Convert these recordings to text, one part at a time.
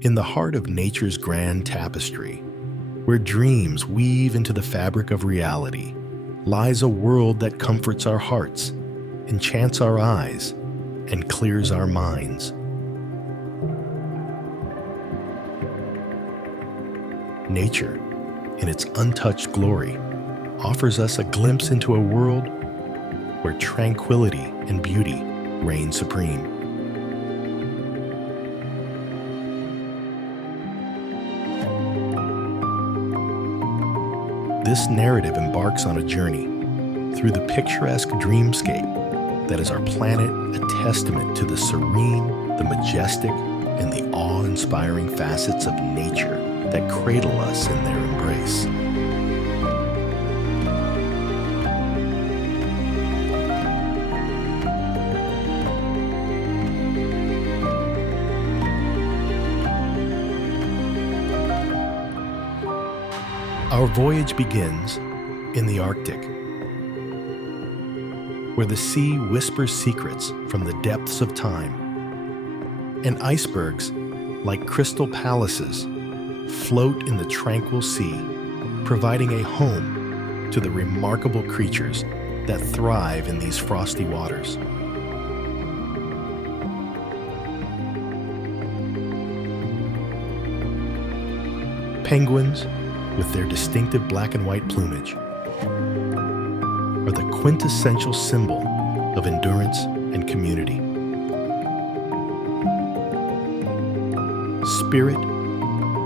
In the heart of nature's grand tapestry, where dreams weave into the fabric of reality, lies a world that comforts our hearts, enchants our eyes, and clears our minds. Nature, in its untouched glory, offers us a glimpse into a world where tranquility and beauty reign supreme. This narrative embarks on a journey through the picturesque dreamscape that is our planet, a testament to the serene, the majestic, and the awe-inspiring facets of nature that cradle us in their embrace. Our voyage begins in the Arctic, where the sea whispers secrets from the depths of time, and icebergs, like crystal palaces, float in the tranquil sea, providing a home to the remarkable creatures that thrive in these frosty waters. Penguins, with their distinctive black and white plumage, are the quintessential symbol of endurance and community. Spirit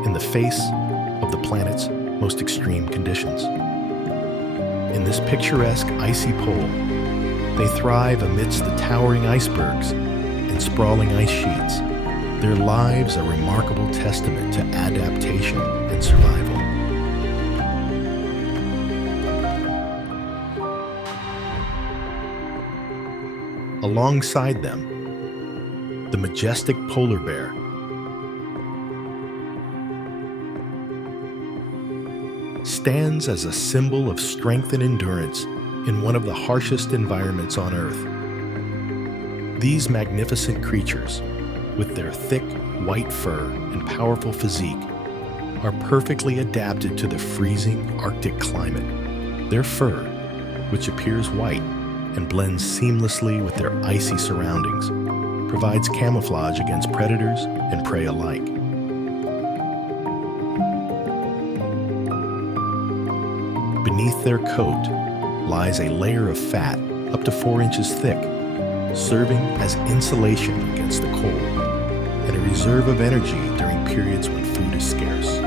in the face of the planet's most extreme conditions. In this picturesque icy pole, they thrive amidst the towering icebergs and sprawling ice sheets, their lives a remarkable testament to adaptation and survival. Alongside them, the majestic polar bear, stands as a symbol of strength and endurance in one of the harshest environments on Earth. These magnificent creatures, with their thick, white fur and powerful physique, are perfectly adapted to the freezing Arctic climate. Their fur, which appears white and blends seamlessly with their icy surroundings, provides camouflage against predators and prey alike. Beneath their coat lies a layer of fat up to 4 inches thick, serving as insulation against the cold and a reserve of energy during periods when food is scarce.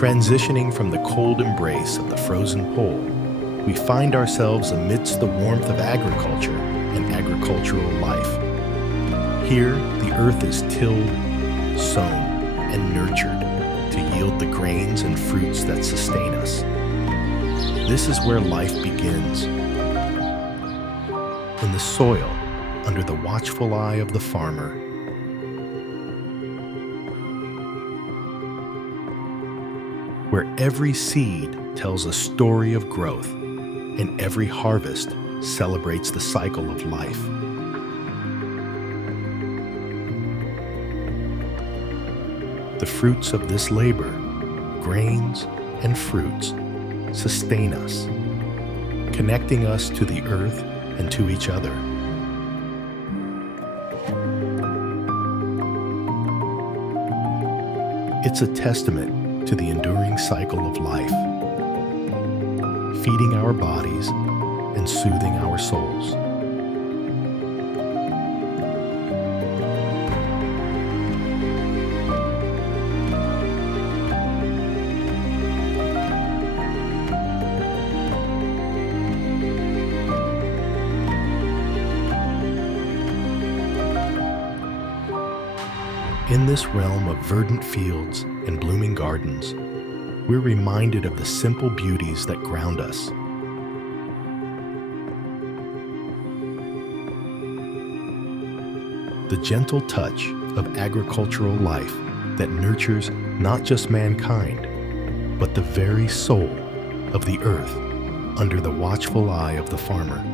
Transitioning from the cold embrace of the frozen pole, we find ourselves amidst the warmth of agriculture and agricultural life. Here, the earth is tilled, sown, and nurtured to yield the grains and fruits that sustain us. This is where life begins. In the soil, under the watchful eye of the farmer, where every seed tells a story of growth and every harvest celebrates the cycle of life. The fruits of this labor, grains and fruits, sustain us, connecting us to the earth and to each other. It's a testament to the enduring cycle of life, feeding our bodies and soothing our souls. In this realm of verdant fields and blooming gardens, we're reminded of the simple beauties that ground us. The gentle touch of agricultural life that nurtures not just mankind, but the very soul of the earth under the watchful eye of the farmer.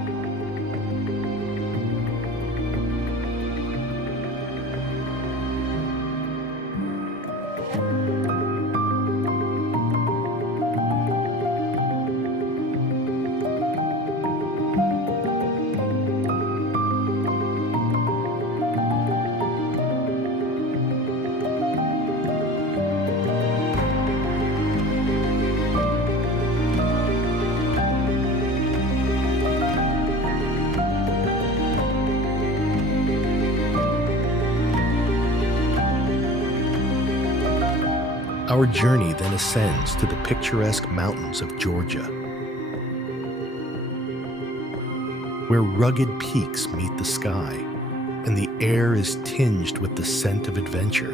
Our journey then ascends to the picturesque mountains of Georgia, where rugged peaks meet the sky and the air is tinged with the scent of adventure.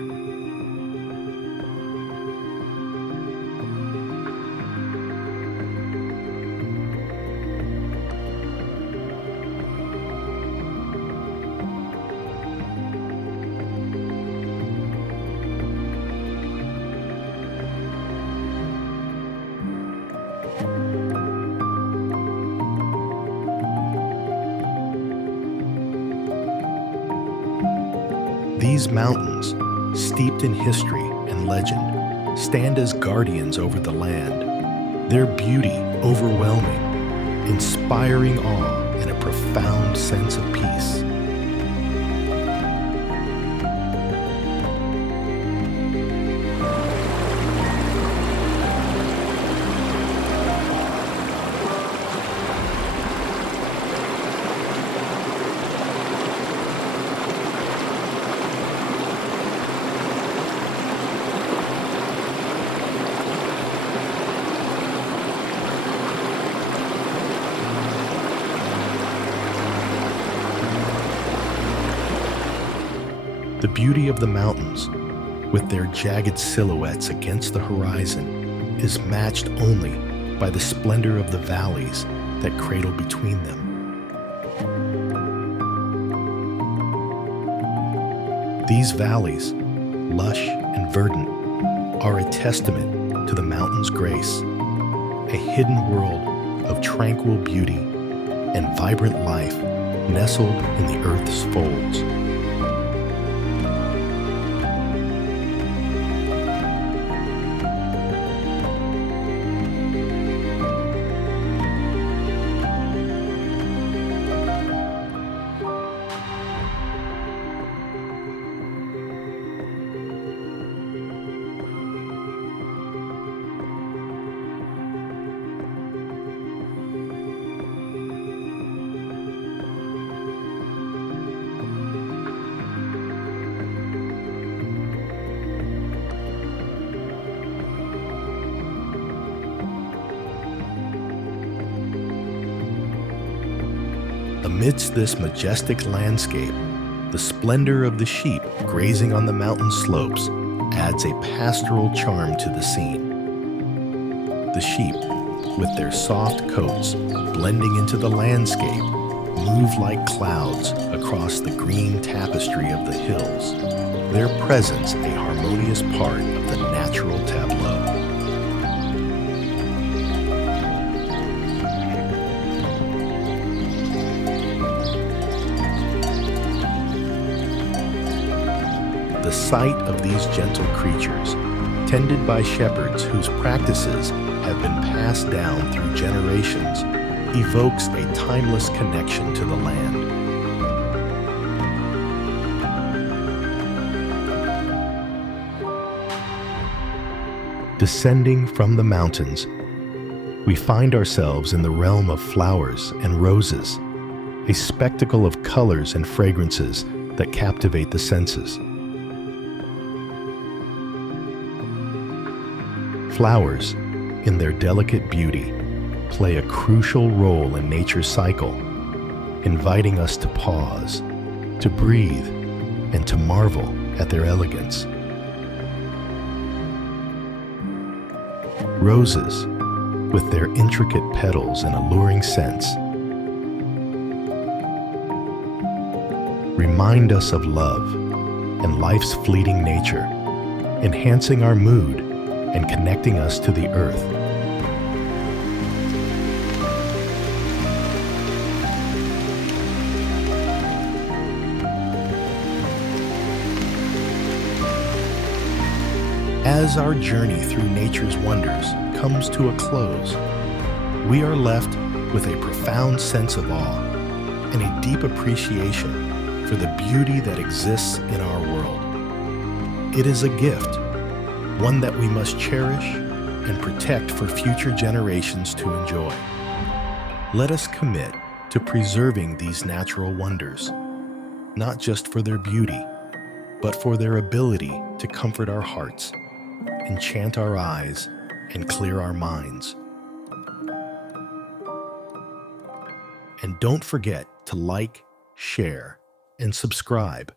These mountains, steeped in history and legend, stand as guardians over the land, their beauty overwhelming, inspiring awe and a profound sense of peace. The beauty of the mountains, with their jagged silhouettes against the horizon, is matched only by the splendor of the valleys that cradle between them. These valleys, lush and verdant, are a testament to the mountain's grace, a hidden world of tranquil beauty and vibrant life nestled in the earth's folds. Amidst this majestic landscape, the splendor of the sheep grazing on the mountain slopes adds a pastoral charm to the scene. The sheep, with their soft coats blending into the landscape, move like clouds across the green tapestry of the hills, their presence a harmonious part of the natural tableau. The sight of these gentle creatures, tended by shepherds whose practices have been passed down through generations, evokes a timeless connection to the land. Descending from the mountains, we find ourselves in the realm of flowers and roses, a spectacle of colors and fragrances that captivate the senses. Flowers, in their delicate beauty, play a crucial role in nature's cycle, inviting us to pause, to breathe, and to marvel at their elegance. Roses, with their intricate petals and alluring scents, remind us of love and life's fleeting nature, enhancing our mood and connecting us to the earth. As our journey through nature's wonders comes to a close, we are left with a profound sense of awe and a deep appreciation for the beauty that exists in our world. It is a gift, one that we must cherish and protect for future generations to enjoy. Let us commit to preserving these natural wonders, not just for their beauty, but for their ability to comfort our hearts, enchant our eyes, and clear our minds. And don't forget to like, share, and subscribe